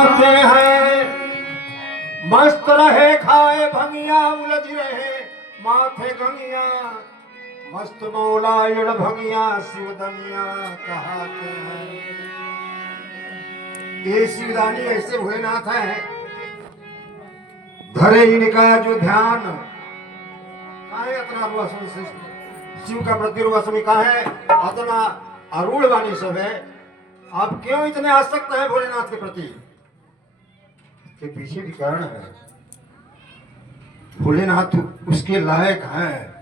हैं मस्त रहे खाए भंगिया उलझ रहे माथे गंगिया मस्त मौला एड़ भंगिया शिवदनिया कहाते हैं। ये शिवदानी ऐसे भोलेनाथ है धरे इनका जो ध्यान काहे अतना रुआसमी से शिव का प्रति रुआसमी काहे अतना अरूढ़ वाणी सब है। आप क्यों इतने आसक्त हैं भोलेनाथ के प्रति? के पीछे भी कारण है। भोलेनाथ उसके लायक है।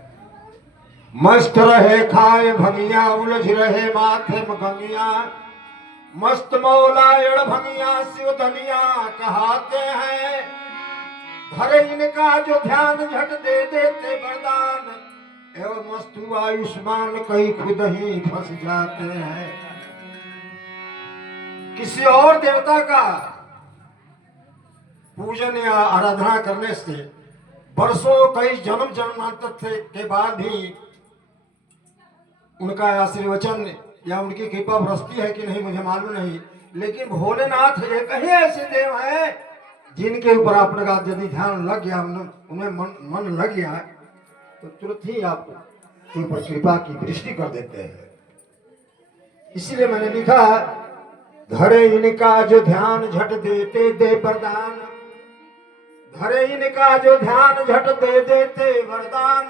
मस्त रहे खाए भंगिया उलझ रहे माथे में गंगिया मस्त मौला एड़ भंगिया शिव धनिया कहाते हैं। धरे इनका जो ध्यान झट दे देते वरदान एवं मस्तु आयुष्मान कहीं खुद ही फंस जाते हैं। किसी और देवता का पूजन या आराधना करने से वर्षों कई जन्म जन्मांतर के बाद भी उनका आशीर्वचन या उनकी कृपा बरसती है कि नहीं मुझे मालूम नहीं, लेकिन भोलेनाथ एक ही ऐसे देव है जिनके ऊपर आपका यदि ध्यान लग गया उन्हें मन लग गया तो तुरंत ही आपके ऊपर कृपा की दृष्टि कर देते हैं। इसीलिए मैंने लिखा धरे इनका जो ध्यान झट देते दे वरदान धरे इनका जो ध्यान झट दे देते वरदान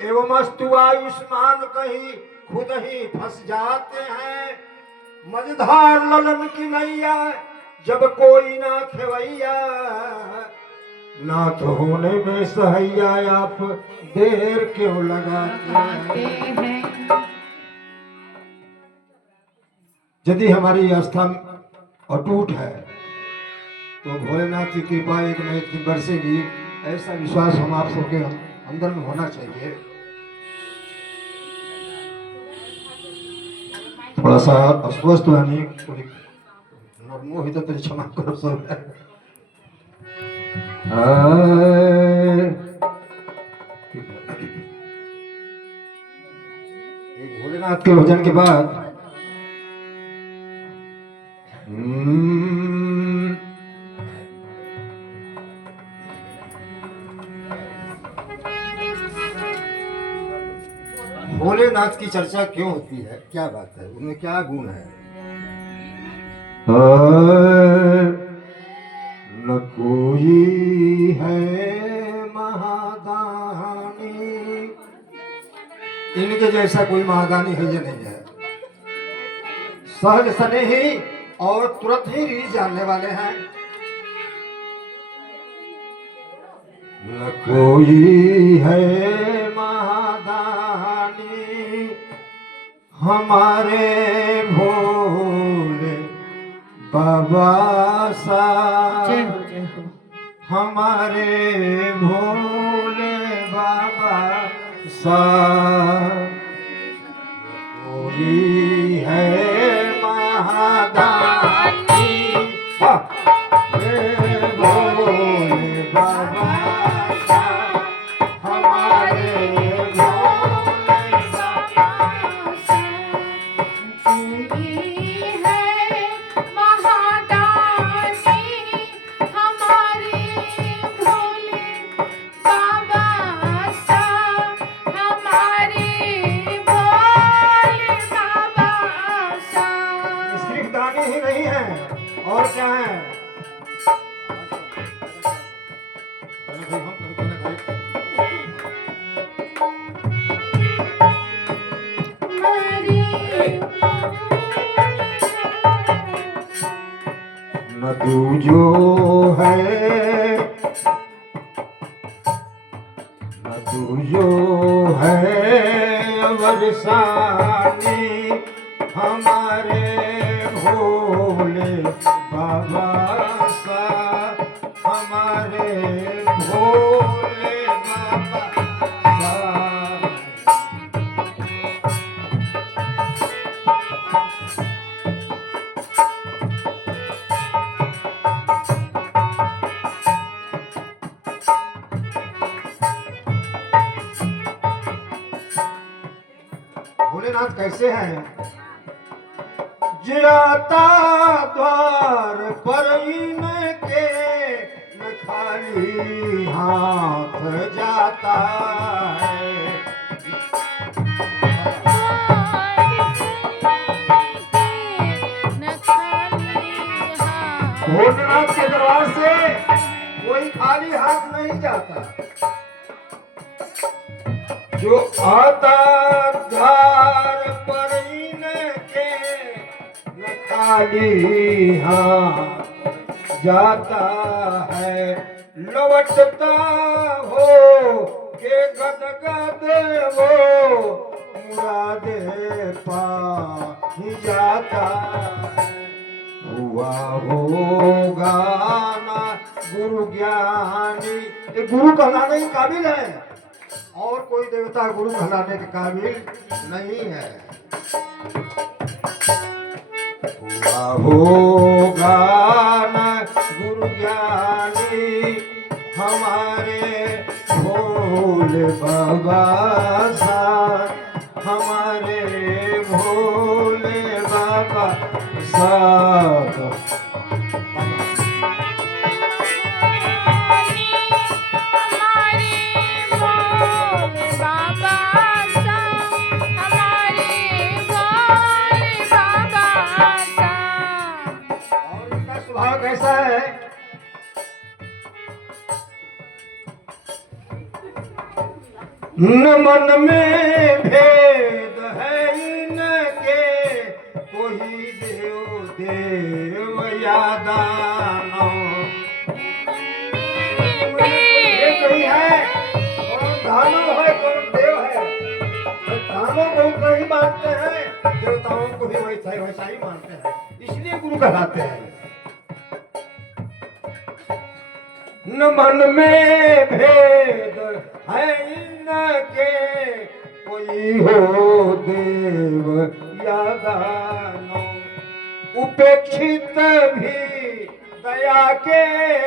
एवं अस्तु आयुष्मान कहीं खुद ही फंस जाते हैं। मझधार ललन की नैया जब कोई ना खेवैया नाथ होने में सहैया आप देर क्यों लगाते हैं। यदि हमारी आस्था अटूट है तो भोलेनाथ की कृपा एक न एक दिन बरसेगी, ऐसा विश्वास हम आप सबके अंदर में होना चाहिए। थोड़ा सा अस्वस्थ यानी नर्मो तो क्षमा करो सब। एक भोलेनाथ के भजन के बाद भोलेनाथ की चर्चा क्यों होती है, क्या बात है, उनमें क्या गुण है? न कोई है महादानी, इनके जैसा कोई महादानी है या नहीं है। सहज सने ही और तुरंत ही रीझ जानने वाले हैं। न कोई है महादानी हमारे भोले बाबा सा, हमारे भोले बाबा सा। कोई है महादानी भोले बाबा सा, हमारे भोले बाबा सा। कोई है महादानी हमारे भोले बाबा सा, हमारे भोले बाबा सा। सिर्फ दानी ही नहीं है और क्या है? नदू जो है नदू जो है वर्षानी हमारे भोले बाबा सा, हमारे भोले बाबा सा। भोलेनाथ कैसे हैं? जाता द्वार पर हाथ जाता है। भोलेनाथ के दरबार से कोई खाली हाथ नहीं जाता। जो आता द्वार पर इनके न खाली हाथ जाता है। लौटता हो के गदगद वो मुरादे पा ही जाता है। हुआ होगा ना गुरु ज्ञानी, ये गुरु कहलाने के काबिल है और कोई देवता गुरु कहलाने के काबिल नहीं है। हुआ होगा ना गुरु ज्ञानी हमारे भोले बाबा सा, हमारे भोले बाबा साथ। और इसका स्वभाव कैसा है? न मन में भेद है इनके, कोई देव देव या दानव। कोई है कौन दानव है कौन देव है। दानवों को नहीं मानते हैं, देवताओं को भी वैसा ही मानते हैं, इसलिए गुरु कहलाते हैं। न मन में भेद है इनके, कोई हो देव या दानव। उपेक्षित भी दया के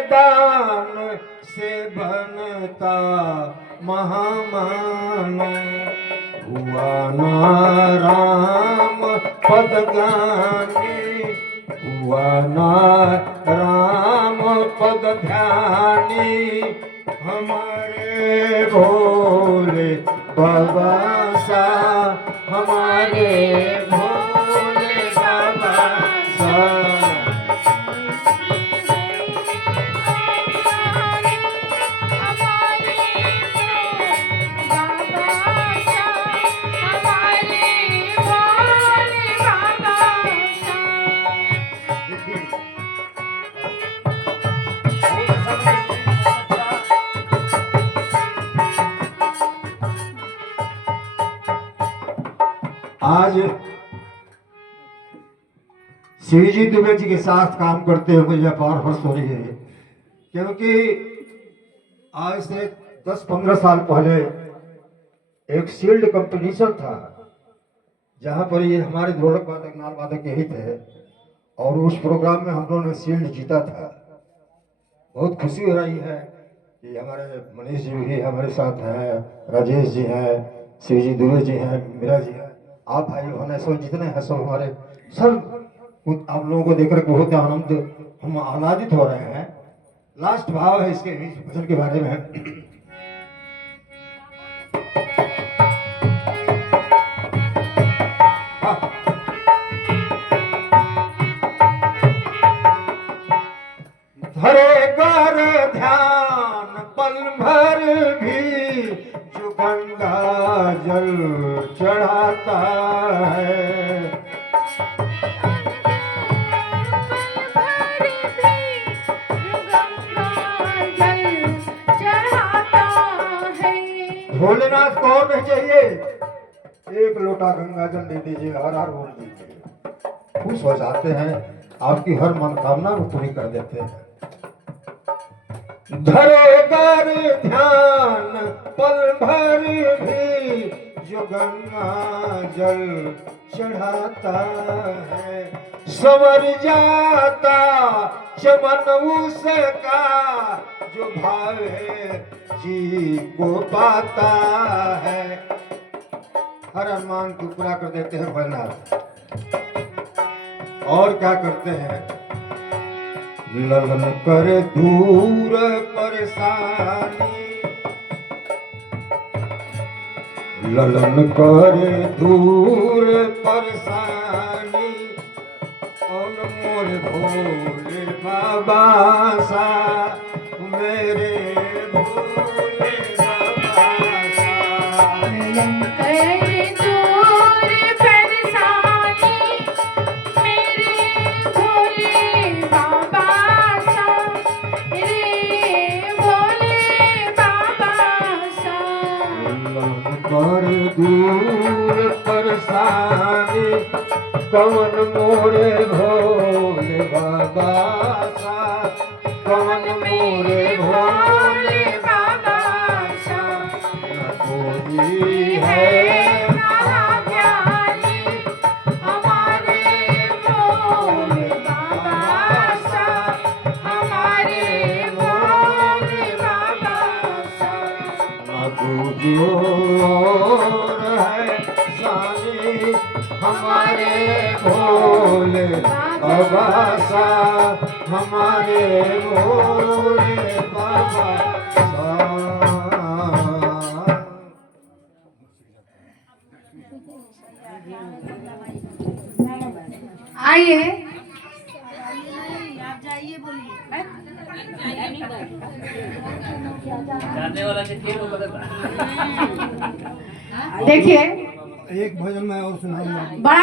दान से बनता महामानव। हुआ ना राम पद गानी, हुआ ना राम पद ध्यानी हमारे भोले बाबा सा, हमारे भोले बाबा सा। आज शिवजी दुबे जी के साथ काम करते हुए मुझे अपार हर्ष हो रही है, क्योंकि आज से 10-15 साल पहले एक शील्ड कंपटीशन था जहां पर ये हमारे ढोलक वादक नाल वादक यही थे और उस प्रोग्राम में हम लोगों ने शील्ड जीता था। बहुत खुशी हो रही है कि हमारे मनीष जी भी हमारे साथ हैं, राजेश जी हैं, शिवजी दुबे जी हैं, मीरा जी हैं, आप भाई बहन सब जितने हैं सब हमारे सब आप लोगों को देखकर बहुत आनंद हम आह्लादित हो रहे हैं। लास्ट भाव है इसके भजन के बारे में। धरे कर ध्यान पल भर भी जो गंगा जल चढ़ाता है। भोलेनाथ को और नहीं चाहिए, एक लोटा गंगा जल दे दीजिए, हर हर बोल दीजिए, खुश हो जाते हैं, आपकी हर मनोकामना को पूरी कर देते हैं। धरे कर ध्यान पल भर भी जो गंगा जल चढ़ाता है, संवर जाता चमन उसका जो भावे जी को पाता है। हर अरमान को पूरा कर देते हैं भोलेनाथ। और क्या करते हैं, ललन कर दूर परेशानी, ललन कर दूर परेशानी, और मोर भोले बाबा सा, मेरे भोले बाबा सा। कर दूर परेशानी, मेरे भोले बाबा सा, रे भोले बाबा सा। कर दूर परेशानी, कवन मोरे भोले बाबा सा, कवन मोरे भोले बाबा सा। न कोई है ज्ञानी, हमारे भोले बाबा सा, हमारे भोले बाबा सा। न दूर है सानी, हमारे भोले बाबा सा, हमारे भोले बाबा सा। आइए आप जाइए बोलिए। जानने वाला से खेल बदल देखिए एक भजन मैं और सुनाऊंगा। बड़ा